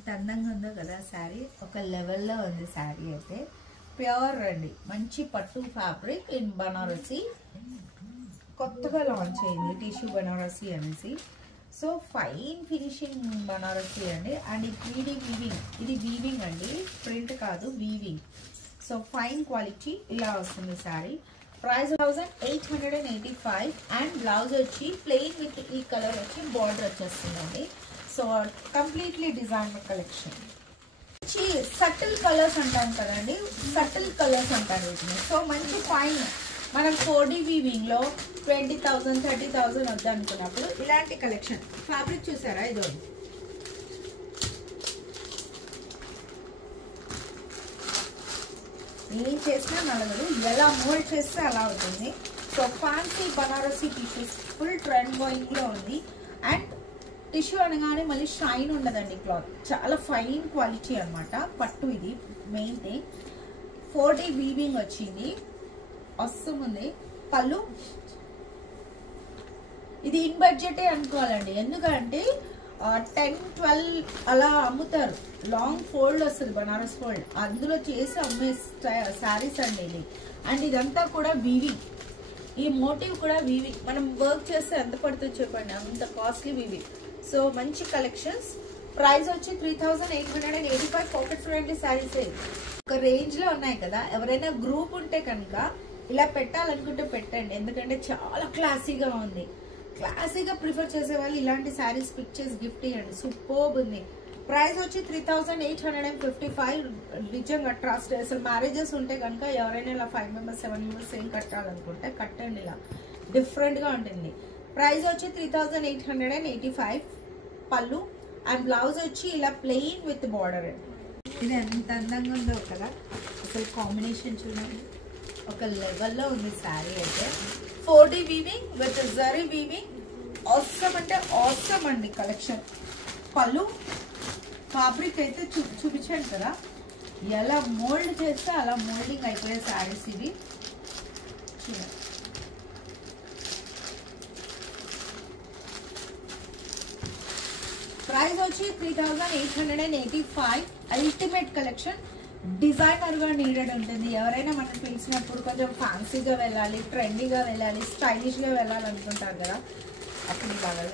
ఎంత అందంగా ఉందో కదా శారీ. ఒక లెవెల్లో ఉంది శారీ అయితే. ప్యూర్ అండి, మంచి పట్టు ఫ్యాబ్రిక్ ఇన్ బనారసి. కొత్తగా లాంచ్ అయింది టిష్యూ బనారసి అనేసి. సో ఫైన్ ఫినిషింగ్ బనారసి అండి. అండ్ ఈ 3D వీవింగ్, ఇది వీవింగ్ అండి, ప్రింట్ కాదు, వీవింగ్. సో ఫైన్ క్వాలిటీ ఇలా వస్తుంది శారీ. ప్రైస్ 1885 అండ్ బ్లౌజ్ వచ్చి ప్లెయిన్ విత్ ఈ కలర్ వచ్చి బార్డర్ వచ్చేస్తుందండి. So completely designer collection. Subtle colours అంటాం కదండి, సటిల్ కలర్స్ అంటారు వీటిని. సో మంచి ఫైన్, మనం 4D వీవింగ్ లో 20,000 30,000 వద్దనుకున్నప్పుడు ఇలాంటి కలెక్షన్. ఫ్యాబ్రిక్ చూసారా, ఇదో ఏం చేసినా నలగదు, ఎలా మోల్డ్ చేస్తే అలా అవుతుంది. So fancy Banarasi tissues full trend going లో ఉంది. అండ్ టిష్యూ అనగానే మళ్ళీ షైన్ ఉండదండి, క్లాత్ చాలా ఫైన్ క్వాలిటీ అనమాట. పట్టు ఇది మెయిన్ థింగ్. 4D వీవింగ్ వచ్చింది, వస్తుంది. పళ్ళు ఇది ఇన్ బడ్జెటే అనుకోవాలండి, ఎందుకంటే 10-12 అలా అమ్ముతారు. లాంగ్ ఫోల్డ్ వస్తుంది, బనారస్ ఫోల్డ్, అందులో చేసి అమ్మే శారీస్ అండి ఇది. అండ్ ఇదంతా కూడా వీవింగ్, ఈ మోటివ్ కూడా వీవింగ్. మనం వర్క్ చేస్తే ఎంత పడుతుంది చెప్పండి, అంత కాస్ట్లీ వీవింగ్. సో మంచి కలెక్షన్స్. ప్రైస్ వచ్చి 3885. పాకెట్ ఫ్రెండ్లీ శారీస్ ఒక రేంజ్ లో ఉన్నాయి కదా. ఎవరైనా గ్రూప్ ఉంటే కనుక ఇలా పెట్టాలనుకుంటే పెట్టండి, ఎందుకంటే చాలా క్లాసీగా ఉంది. క్లాసీగా ప్రిఫర్ చేసే వాళ్ళు ఇలాంటి శారీస్ పిక్ చేసి గిఫ్ట్ ఇవ్వండి, సూపర్బ్ ఉంది. ప్రైస్ వచ్చి 3855. నిజంగా ట్రస్ట్. అసలు మ్యారేజెస్ ఉంటే కనుక ఎవరైనా ఇలా 5 members 7 members ఏం కట్టాలనుకుంటే కట్టండి, ఇలా డిఫరెంట్ గా ఉంటుంది. ప్రైస్ వచ్చి 3885. పళ్ళు అండ్ బ్లౌజ్ వచ్చి ఇలా ప్లెయిన్ విత్ బార్డర్ అండి. ఇది ఎంత అందంగా ఉందో కదా, అసలు కాంబినేషన్ చూడండి, ఒక లెవెల్లో ఉంది శారీ అయితే. 4D weaving with zari weaving, awesome అంటే ఆసమ్ అండి కలెక్షన్. పళ్ళు ఫ్యాబ్రిక్ అయితే చూపించాను కదా, ఎలా మోల్డ్ చేస్తే అలా మోల్డింగ్ అయిపోయే శారీస్ ఇవి. చూడండి, ప్రైస్ వచ్చి 3885. Ultimate collection. డిజైనర్ గా నీడెడ్ ఉంటుంది. ఎవరైనా మనం పిలిచినప్పుడు కొంచెం ఫ్యాన్సీగా వెళ్ళాలి, ట్రెండీగా వెళ్ళాలి, స్టైలిష్ గా వెళ్ళాలనుకుంటారు కదా, అప్పుడు బాగా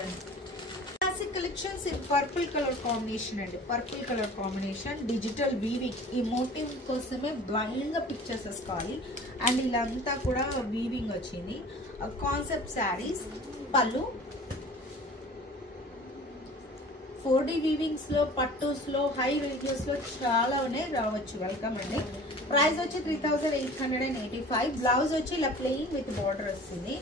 classic collections in purple colour combination అండి. Purple colour combination, digital weaving. ఈ మోటివ్ కోసమే బ్లైండ్ గా పిక్ చేసేసుకోవాలి. అండ్ ఇలా అంతా కూడా వీవింగ్ వచ్చింది. కాన్సెప్ట్ శారీస్. పళ్ళు 4D వీవింగ్స్ లో, పట్టూస్ లో, హై రేంజెస్ లో చాలా ఉన్నాయి, రావచ్చు. వెల్కమ్ అండి. ప్రైస్ వచ్చి 3885. బ్లౌజ్ వచ్చి ఇలా ప్లెయిన్ విత్ బార్డర్ వస్తుంది.